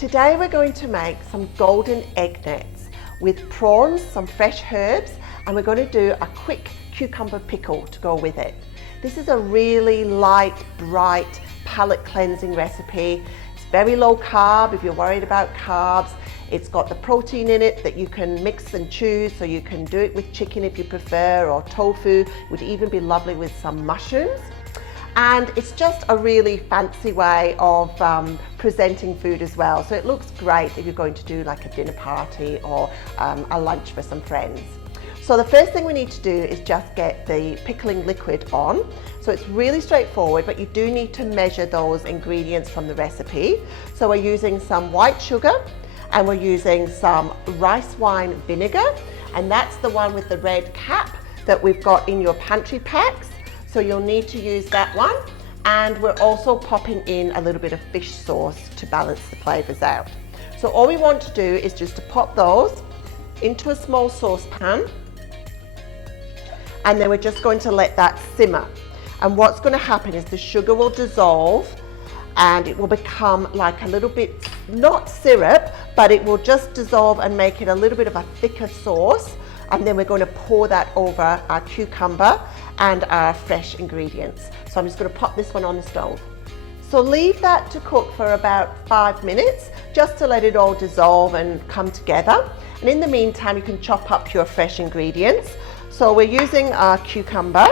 Today we're going to make some golden egg nets with prawns, some fresh herbs, and we're going to do a quick cucumber pickle to go with it. This is a really light, bright, palate cleansing recipe. It's very low carb if you're worried about carbs. It's got the protein in it that you can mix and choose, so you can do it with chicken if you prefer, or tofu. It would even be lovely with some mushrooms. And it's just a really fancy way of presenting food as well. So it looks great if you're going to do like a dinner party or a lunch for some friends. So the first thing we need to do is just get the pickling liquid on. So it's really straightforward, but you do need to measure those ingredients from the recipe. So we're using some white sugar, and we're using some rice wine vinegar, and that's the one with the red cap that we've got in your pantry packs. So you'll need to use that one. And we're also popping in a little bit of fish sauce to balance the flavors out. So all we want to do is just to pop those into a small saucepan, and then we're just going to let that simmer. And what's going to happen is the sugar will dissolve, and it will become like a little bit, not syrup, but it will just dissolve and make it a little bit of a thicker sauce. And then we're going to pour that over our cucumber and our fresh ingredients. So I'm just going to pop this one on the stove. So leave that to cook for about 5 minutes, just to let it all dissolve and come together. And in the meantime, you can chop up your fresh ingredients. So we're using our cucumber.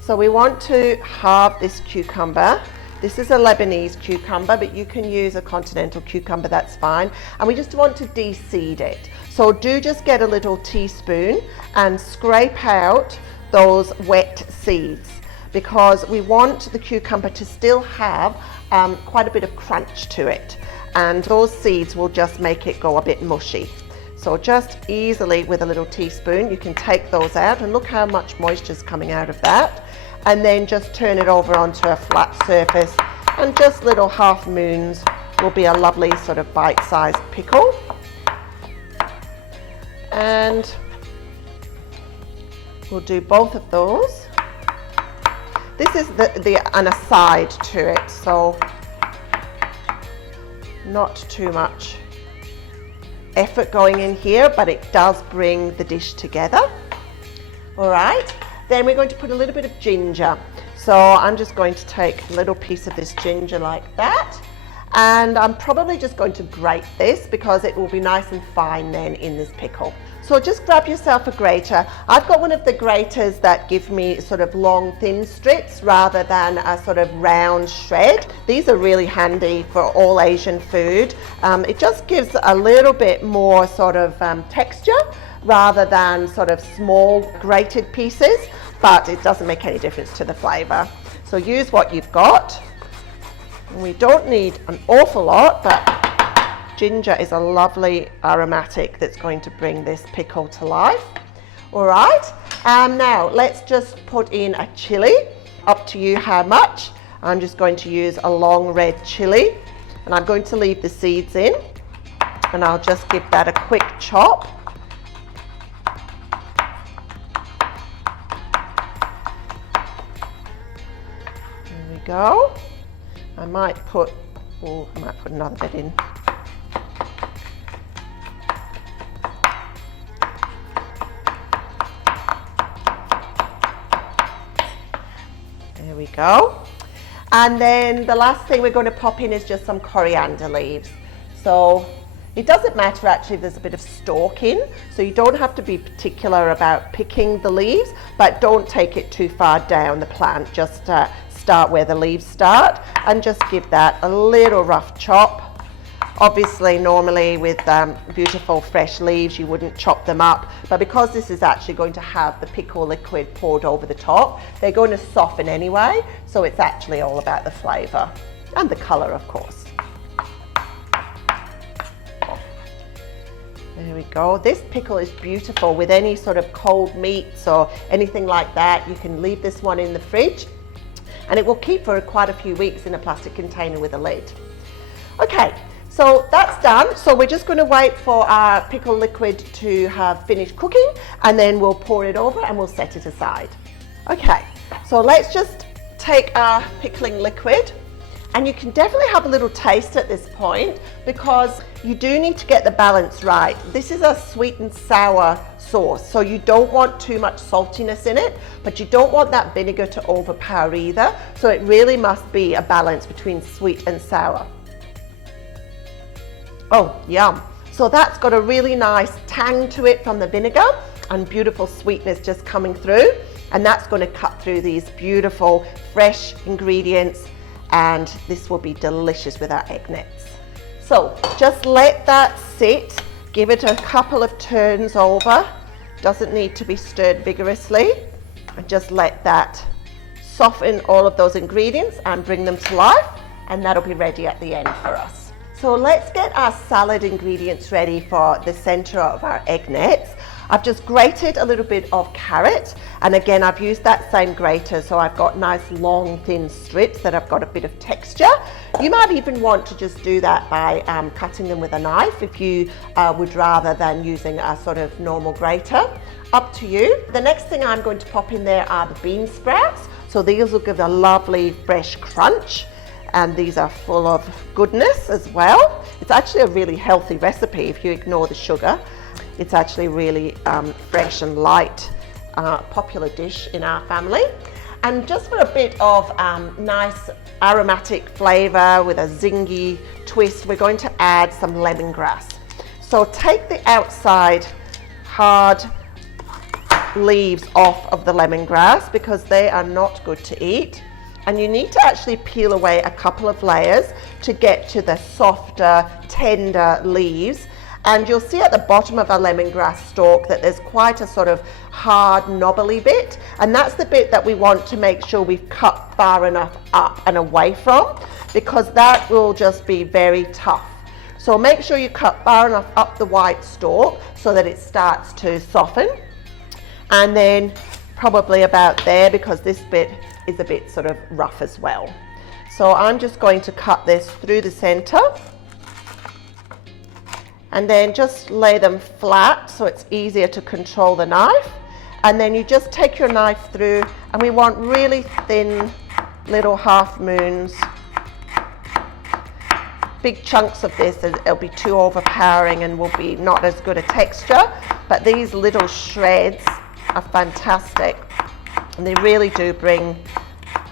So we want to halve this cucumber. This is a Lebanese cucumber, but you can use a continental cucumber, that's fine. And we just want to de-seed it. So do just get a little teaspoon and scrape out those wet seeds, because we want the cucumber to still have quite a bit of crunch to it. And those seeds will just make it go a bit mushy. So just easily with a little teaspoon, you can take those out, and look how much moisture is coming out of that. And then just turn it over onto a flat surface, and just little half moons will be a lovely sort of bite-sized pickle. And we'll do both of those. This is an aside to it, so not too much effort going in here, but it does bring the dish together. All right. Then we're going to put a little bit of ginger. So I'm just going to take a little piece of this ginger like that. And I'm probably just going to grate this, because it will be nice and fine then in this pickle. So just grab yourself a grater. I've got one of the graters that give me sort of long, thin strips rather than a sort of round shred. These are really handy for all Asian food. It just gives a little bit more sort of texture, rather than sort of small grated pieces, but it doesn't make any difference to the flavour. So use what you've got. And we don't need an awful lot, but ginger is a lovely aromatic that's going to bring this pickle to life. All right, now let's just put in a chilli, up to you how much. I'm just going to use a long red chilli, and I'm going to leave the seeds in, and I'll just give that a quick chop. Go. I might put another bit in. There we go. And then the last thing we're going to pop in is just some coriander leaves. So it doesn't matter actually if there's a bit of stalk in, so you don't have to be particular about picking the leaves, but don't take it too far down the plant. Just start where the leaves start, and just give that a little rough chop. Obviously, normally with beautiful fresh leaves, you wouldn't chop them up, but because this is actually going to have the pickle liquid poured over the top, they're going to soften anyway, so it's actually all about the flavour and the colour, of course. There we go. This pickle is beautiful with any sort of cold meats or anything like that. You can leave this one in the fridge, and it will keep for quite a few weeks in a plastic container with a lid. Okay, so that's done. So we're just going to wait for our pickle liquid to have finished cooking, and then we'll pour it over and we'll set it aside. Okay, so let's just take our pickling liquid And you can definitely have a little taste at this point because you do need to get the balance right. This is a sweet and sour sauce, so you don't want too much saltiness in it, but you don't want that vinegar to overpower either. So it really must be a balance between sweet and sour. Oh, yum. So that's got a really nice tang to it from the vinegar and beautiful sweetness just coming through. And that's going to cut through these beautiful fresh ingredients, and this will be delicious with our egg nets. So just let that sit, give it a couple of turns over, doesn't need to be stirred vigorously, and just let that soften all of those ingredients and bring them to life, and that'll be ready at the end for us. So let's get our salad ingredients ready for the center of our egg nets. I've just grated a little bit of carrot, and again I've used that same grater, so I've got nice long thin strips that have got a bit of texture. You might even want to just do that by cutting them with a knife if you would rather than using a sort of normal grater. Up to you. The next thing I'm going to pop in there are the bean sprouts, so these will give a lovely fresh crunch, and these are full of goodness as well. It's actually a really healthy recipe if you ignore the sugar. It's actually really fresh and light, popular dish in our family. And just for a bit of nice aromatic flavor with a zingy twist, we're going to add some lemongrass. So take the outside hard leaves off of the lemongrass because they are not good to eat. And you need to actually peel away a couple of layers to get to the softer, tender leaves. And you'll see at the bottom of a lemongrass stalk that there's quite a sort of hard, knobbly bit. And that's the bit that we want to make sure we've cut far enough up and away from, because that will just be very tough. So make sure you cut far enough up the white stalk so that it starts to soften. And then probably about there, because this bit is a bit sort of rough as well. So I'm just going to cut this through the center, and then just lay them flat so it's easier to control the knife. And then you just take your knife through, and we want really thin little half moons. Big chunks of this, it'll be too overpowering and will be not as good a texture, but these little shreds are fantastic, and they really do bring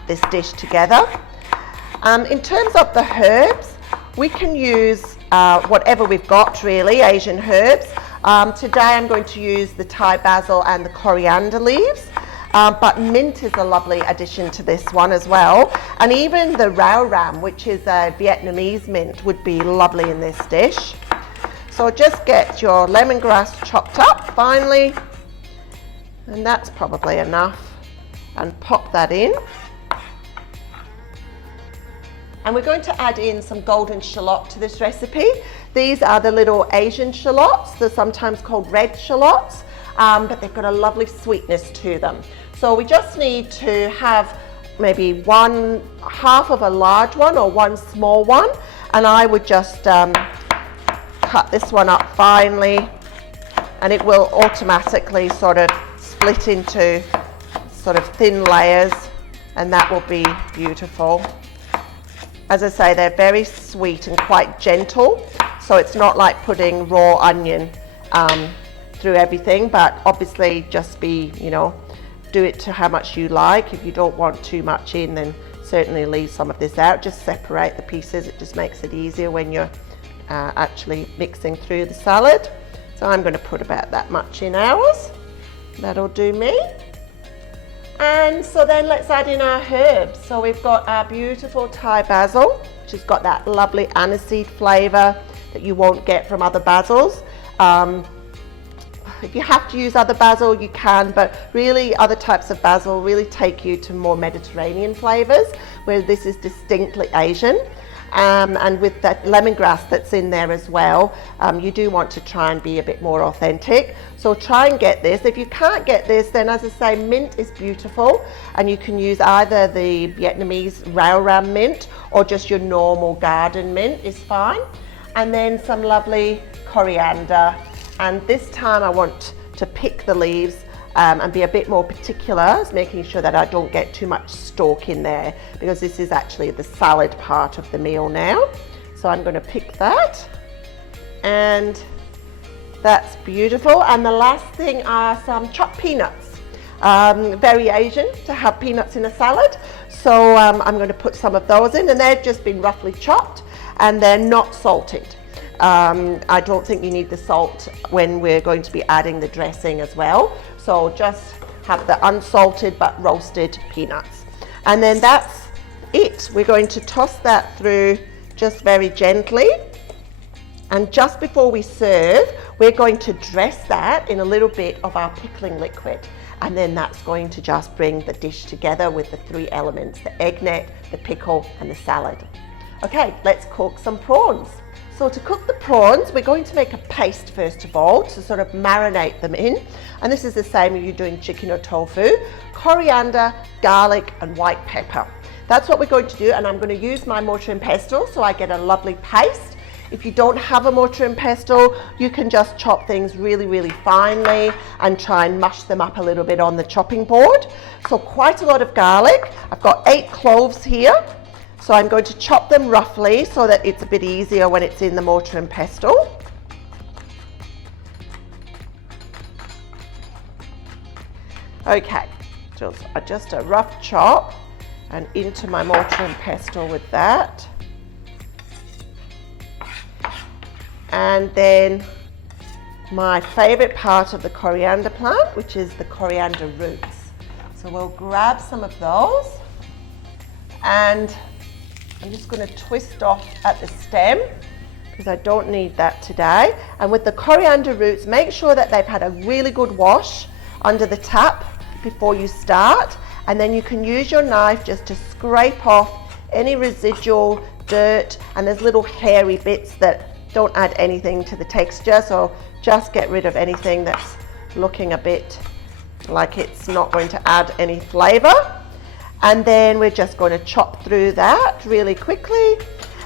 this dish together. In terms of the herbs, we can use whatever we've got really, Asian herbs. Today I'm going to use the Thai basil and the coriander leaves, but mint is a lovely addition to this one as well. And even the rau ram, which is a Vietnamese mint, would be lovely in this dish. So just get your lemongrass chopped up finely, and that's probably enough, and pop that in. And we're going to add in some golden shallot to this recipe. These are the little Asian shallots. They're sometimes called red shallots, but they've got a lovely sweetness to them. So we just need to have maybe one half of a large one or one small one. And I would just cut this one up finely, and it will automatically sort of split into sort of thin layers, and that will be beautiful. As I say, they're very sweet and quite gentle, so it's not like putting raw onion through everything, but obviously just be, do it to how much you like. If you don't want too much in, then certainly leave some of this out. Just separate the pieces. It just makes it easier when you're actually mixing through the salad. So I'm going to put about that much in ours. That'll do me. And so then let's add in our herbs. So we've got our beautiful Thai basil, which has got that lovely aniseed flavour that you won't get from other basils. If you have to use other basil, you can, but really other types of basil really take you to more Mediterranean flavours, where this is distinctly Asian. And with that lemongrass that's in there as well, you do want to try and be a bit more authentic. So try and get this. If you can't get this, then as I say, mint is beautiful, and you can use either the Vietnamese rau ram mint or just your normal garden mint is fine. And then some lovely coriander. And this time I want to pick the leaves and be a bit more particular, making sure that I don't get too much stalk in there, because this is actually the salad part of the meal now. So I'm going to pick that, and that's beautiful. And the last thing are some chopped peanuts. Very Asian to have peanuts in a salad, so I'm going to put some of those in, and they've just been roughly chopped and they're not salted. I don't think you need the salt when we're going to be adding the dressing as well, so just have the unsalted but roasted peanuts. And then that's it. We're going to toss that through just very gently, and just before we serve, we're going to dress that in a little bit of our pickling liquid. And then that's going to just bring the dish together with the three elements, the eggnet, the pickle, and the salad. Okay, let's cook some prawns. So to cook the prawns, we're going to make a paste first of all to sort of marinate them in. And this is the same if you're doing chicken or tofu. Coriander, garlic, and white pepper. That's what we're going to do, and I'm going to use my mortar and pestle so I get a lovely paste. If you don't have a mortar and pestle, you can just chop things really, really finely and try and mush them up a little bit on the chopping board. So quite a lot of garlic. I've got 8 cloves here. So I'm going to chop them roughly so that it's a bit easier when it's in the mortar and pestle. Okay, just a rough chop and into my mortar and pestle with that. And then my favorite part of the coriander plant, which is the coriander roots. So we'll grab some of those, and I'm just going to twist off at the stem because I don't need that today. And with the coriander roots, make sure that they've had a really good wash under the tap before you start, and then you can use your knife just to scrape off any residual dirt, and there's little hairy bits that don't add anything to the texture, so just get rid of anything that's looking a bit like it's not going to add any flavor. And then we're just going to chop through that really quickly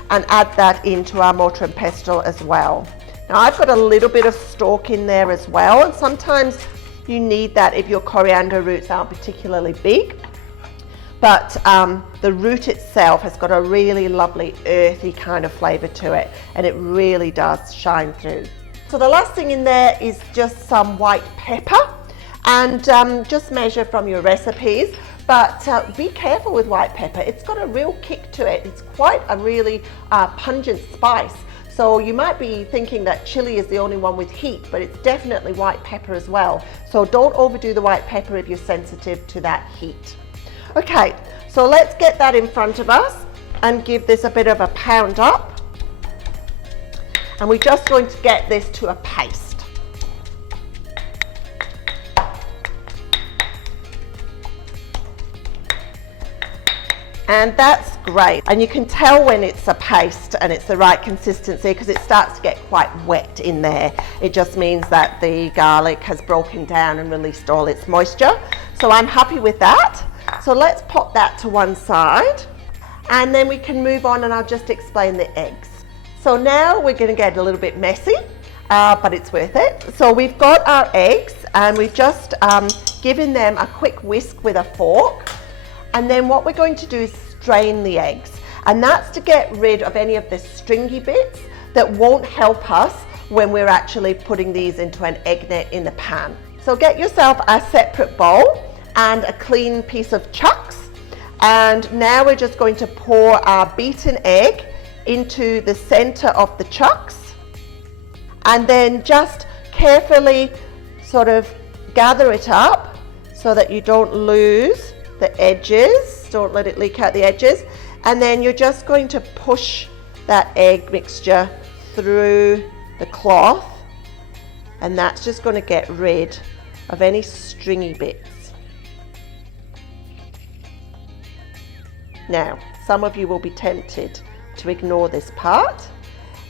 and add that into our mortar and pestle as well. Now I've got a little bit of stalk in there as well, and sometimes you need that if your coriander roots aren't particularly big. But the root itself has got a really lovely earthy kind of flavour to it, and it really does shine through. So the last thing in there is just some white pepper, and just measure from your recipes, but be careful with white pepper. It's got a real kick to it. It's quite a really pungent spice. So you might be thinking that chili is the only one with heat, but it's definitely white pepper as well. So don't overdo the white pepper if you're sensitive to that heat. Okay, so let's get that in front of us and give this a bit of a pound up. And we're just going to get this to a paste. And that's great. And you can tell when it's a paste and it's the right consistency because it starts to get quite wet in there. It just means that the garlic has broken down and released all its moisture. So I'm happy with that. So let's pop that to one side, and then we can move on, and I'll just explain the eggs. So now we're going to get a little bit messy, but it's worth it. So we've got our eggs, and we've just given them a quick whisk with a fork, and then what we're going to do is strain the eggs, and that's to get rid of any of the stringy bits that won't help us when we're actually putting these into an eggnet in the pan. So get yourself a separate bowl and a clean piece of chucks, and now we're just going to pour our beaten egg into the center of the chucks, and then just carefully sort of gather it up so that you don't lose the edges, don't let it leak out the edges, and then you're just going to push that egg mixture through the cloth, and that's just going to get rid of any stringy bits. Now, some of you will be tempted to ignore this part,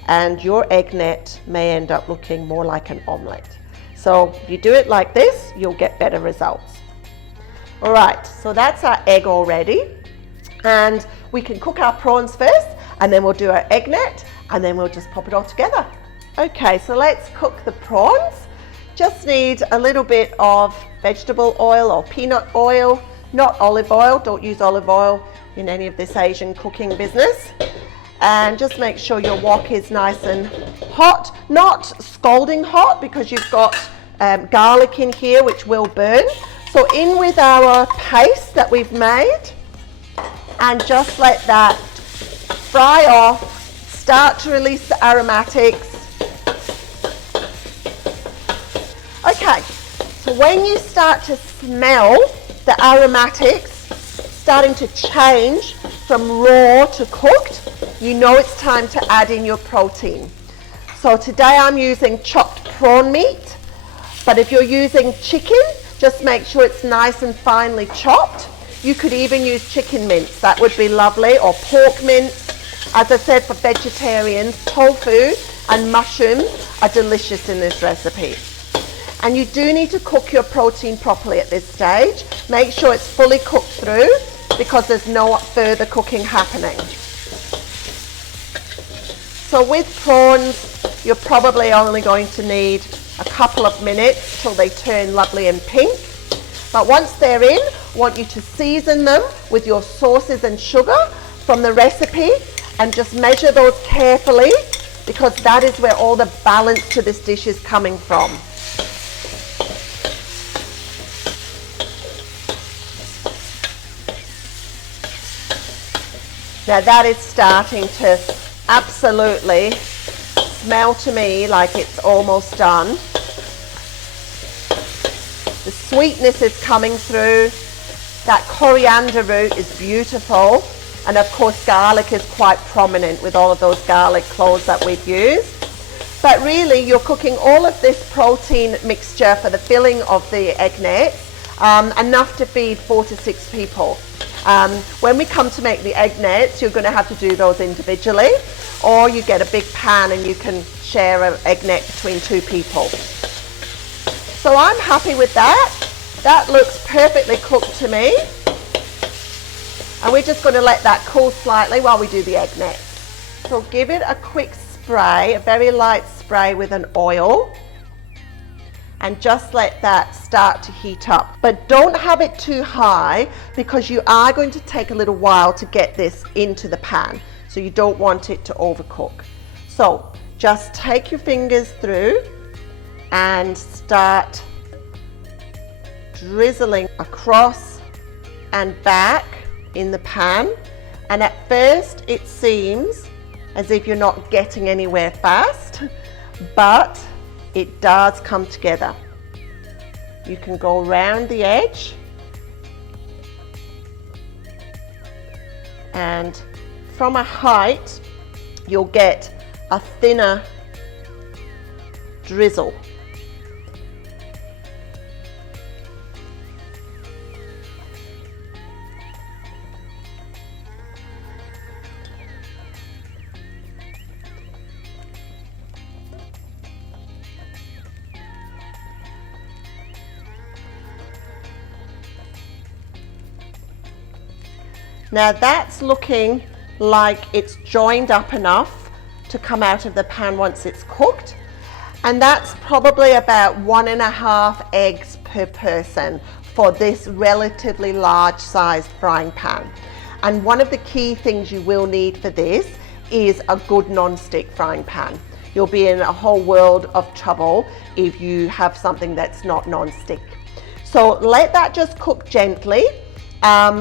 and your eggnet may end up looking more like an omelette. So if you do it like this, you'll get better results. All right, so that's our egg already, and we can cook our prawns first, and then we'll do our eggnet, and then we'll just pop it all together. Okay, so let's cook the prawns. just need a little bit of vegetable oil or peanut oil, not olive oil. Don't use olive oil in any of this Asian cooking business. And just make sure your wok is nice and hot, not scalding hot, because you've got garlic in here which will burn. So in with our paste that we've made, and just let that fry off, start to release the aromatics. Okay, so when you start to smell the aromatics starting to change from raw to cooked, you know it's time to add in your protein. So today I'm using chopped prawn meat, but if you're using chicken, just make sure it's nice and finely chopped. You could even use chicken mince, that would be lovely, or pork mince. As I said, for vegetarians, tofu and mushrooms are delicious in this recipe. And you do need to cook your protein properly at this stage. Make sure it's fully cooked through, because there's no further cooking happening. So with prawns, you're probably only going to need a couple of minutes till they turn lovely and pink. But once they're in, I want you to season them with your sauces and sugar from the recipe, and just measure those carefully, because that is where all the balance to this dish is coming from. Now that is starting to absolutely smell to me like it's almost done. The sweetness is coming through. That coriander root is beautiful. And of course garlic is quite prominent with all of those garlic cloves that we've used. But really you're cooking all of this protein mixture for the filling of the egg nets, enough to feed 4 to 6 people. When we come to make the egg nets, you're going to have to do those individually, or you get a big pan and you can share an egg net between 2 people. So I'm happy with that. That looks perfectly cooked to me. And we're just going to let that cool slightly while we do the egg nets. So give it a quick spray, a very light spray with an oil, and just let that start to heat up. But don't have it too high, because you are going to take a little while to get this into the pan. So you don't want it to overcook. So just take your fingers through and start drizzling across and back in the pan. And at first it seems as if you're not getting anywhere fast, but it does come together. You can go around the edge and from a height you'll get a thinner drizzle. Now that's looking like it's joined up enough to come out of the pan once it's cooked, and that's probably about 1.5 eggs per person for this relatively large sized frying pan. And one of the key things you will need for this is a good non-stick frying pan. You'll be in a whole world of trouble if you have something that's not non-stick. So let that just cook gently.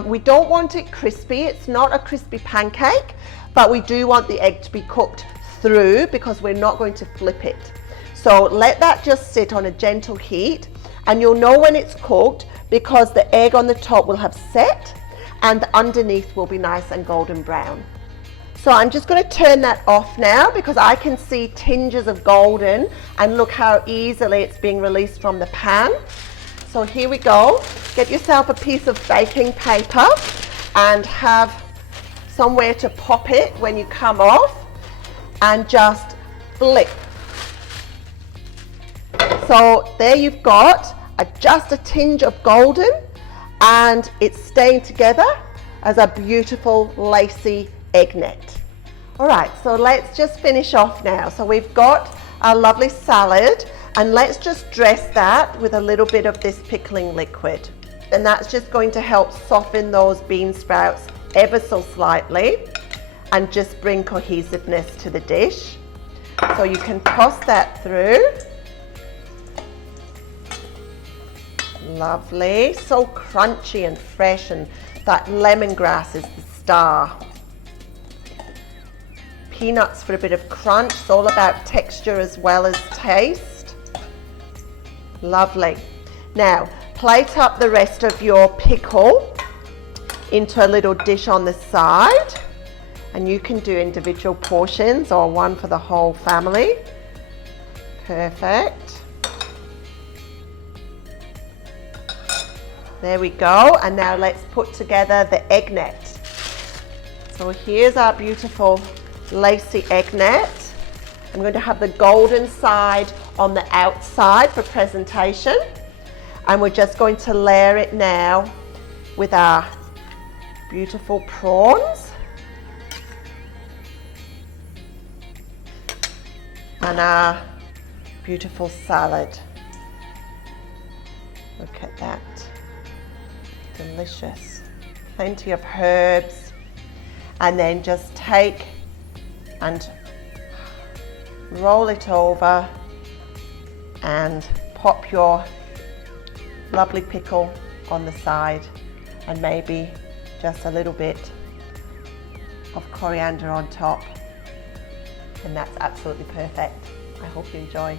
We don't want it crispy. It's not a crispy pancake, but we do want the egg to be cooked through, because we're not going to flip it. So let that just sit on a gentle heat, and you'll know when it's cooked because the egg on the top will have set and underneath will be nice and golden brown. So I'm just going to turn that off now, because I can see tinges of golden, and look how easily it's being released from the pan. So here we go. Get yourself a piece of baking paper and have somewhere to pop it when you come off, and just flip. So there you've got just a tinge of golden, and it's staying together as a beautiful lacy egg net. All right, so let's just finish off now. So we've got our lovely salad, And let's just dress that with a little bit of this pickling liquid. And that's just going to help soften those bean sprouts ever so slightly and just bring cohesiveness to the dish. So you can toss that through. Lovely, so crunchy and fresh, and that lemongrass is the star. Peanuts for a bit of crunch. It's all about texture as well as taste. Lovely. Now, plate up the rest of your pickle into a little dish on the side, and you can do individual portions or one for the whole family. Perfect. There we go, and now let's put together the egg net. So here's our beautiful lacy egg net. I'm going to have the golden side on the outside for presentation, and we're just going to layer it now with our beautiful prawns and our beautiful salad. Look at that. Delicious. Plenty of herbs. And then just take and roll it over and pop your lovely pickle on the side, and maybe just a little bit of coriander on top, and that's absolutely perfect. I hope you enjoy.